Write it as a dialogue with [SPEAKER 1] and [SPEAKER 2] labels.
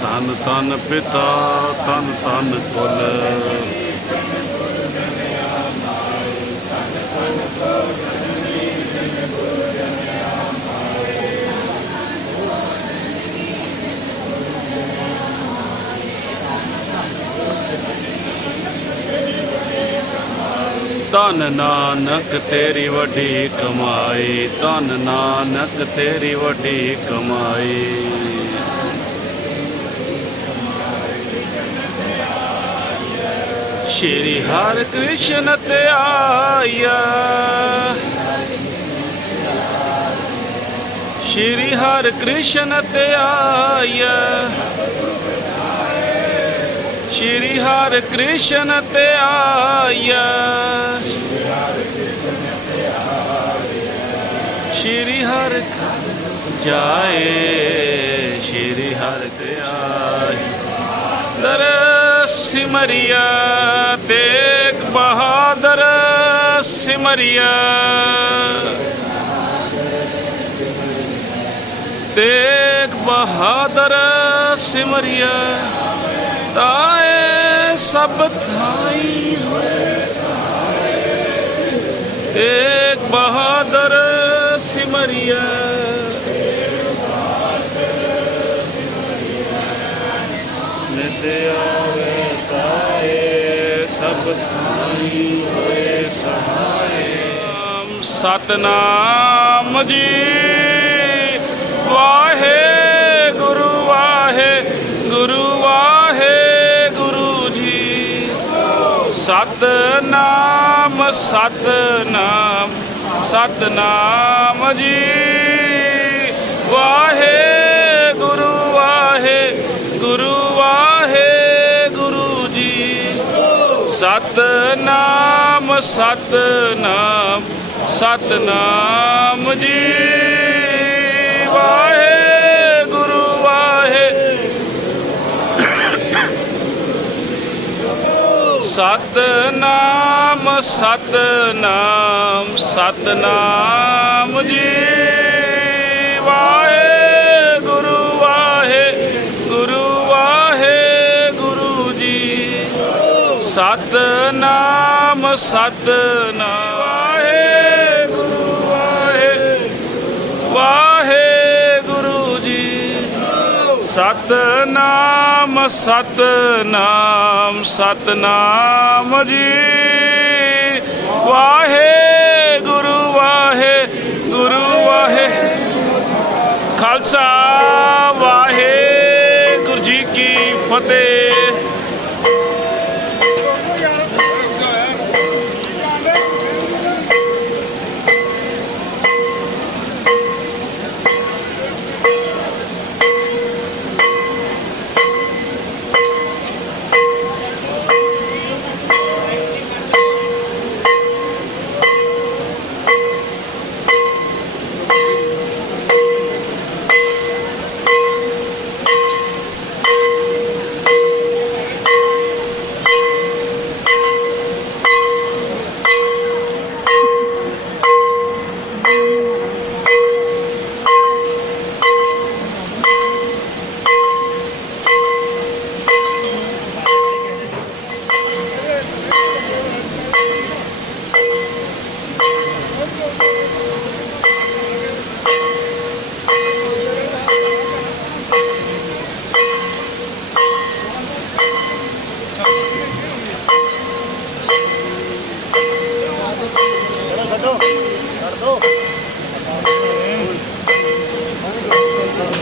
[SPEAKER 1] ਤਨ
[SPEAKER 2] ਧੰਨ ਪਿਤਾ, ਧੰਨ ਧੰਨ ਕੁਲ। ਧੰਨ ਨਾਨਕ ਤੇਰੀ ਵੱਡੀ ਕਮਾਈ, ਧਨ ਨਾਨਕ ਤੇਰੀ ਵੱਡੀ ਕਮਾਈ। ਸ਼੍ਰੀ ਹਰਿ ਕ੍ਰਿਸ਼ਨ ਤੇ ਸ਼੍ਰੀ ਹਰਿ ਕ੍ਰਿਸ਼ਨ ਤੇ ਆਇਆ। ਸ਼੍ਰੀ ਹਰਿ ਕ੍ਰਿਸ਼ਨ ਤੇ ਸ਼੍ਰੀ ਹਰਿ ਜਾਏ, ਸ਼੍ਰੀ ਹਰਿ ਤੇ ਦਰ ਸਿਮਰਿਆ, ਤੇਗ ਬਹਾਦਰ ਸਿਮਰਿਆ। ਤੇਗ ਬਹਾਦਰ ਸਿਮਰਿਆ, ਤਾਏ ਸਭ ਥਾਈ ਹੋਏ ਸਹਾਏ ਤੇਗ ਬਹਾਦਰ ਸਿਮਰਿਆ। ਸਭ ਥਾਈ ਹੋਏ ਸਹਾਏ। ਸਤਨਾਮ ਜੀ, ਵਾਹੇ ਗੁਰੂ ਵਾਹੇ ਗੁਰੂ ਵਾਹੇ ਗੁਰੂ ਜੀ। ਸਤਨਾਮ ਸਤਨਾਮ ਸਤਨਾਮ ਜੀ, ਵਾਹੇ ਸਤਨਾਮ ਸਤਨਾਮ ਸਤਨਾਮ ਜੀ। ਵਾਹੇ ਗੁਰੂ ਵਾਹੇ। ਸਤਨਾਮ ਸਤਨਾਮ ਸਤਨਾਮ ਜੀ। ਵਾਹੇ ਸਤਨਾਮ ਸਤਨਾਮ। ਵਾਹੇ ਗੁਰੂ ਵਾਹੇ ਵਾਹੇ ਗੁਰੂ ਜੀ ਸਤਨਾਮ ਸਤਨਾਮ ਸਤਨਾਮ ਜੀ। ਵਾਹੇ ਗੁਰੂ ਵਾਹੇ ਗੁਰੂ ਵਾਹੇ ਖਾਲਸਾ। ਵਾਹੇ ਗੁਰੂ ਜੀ ਕੀ ਫਤਿਹ। Satu. Satu. Satu.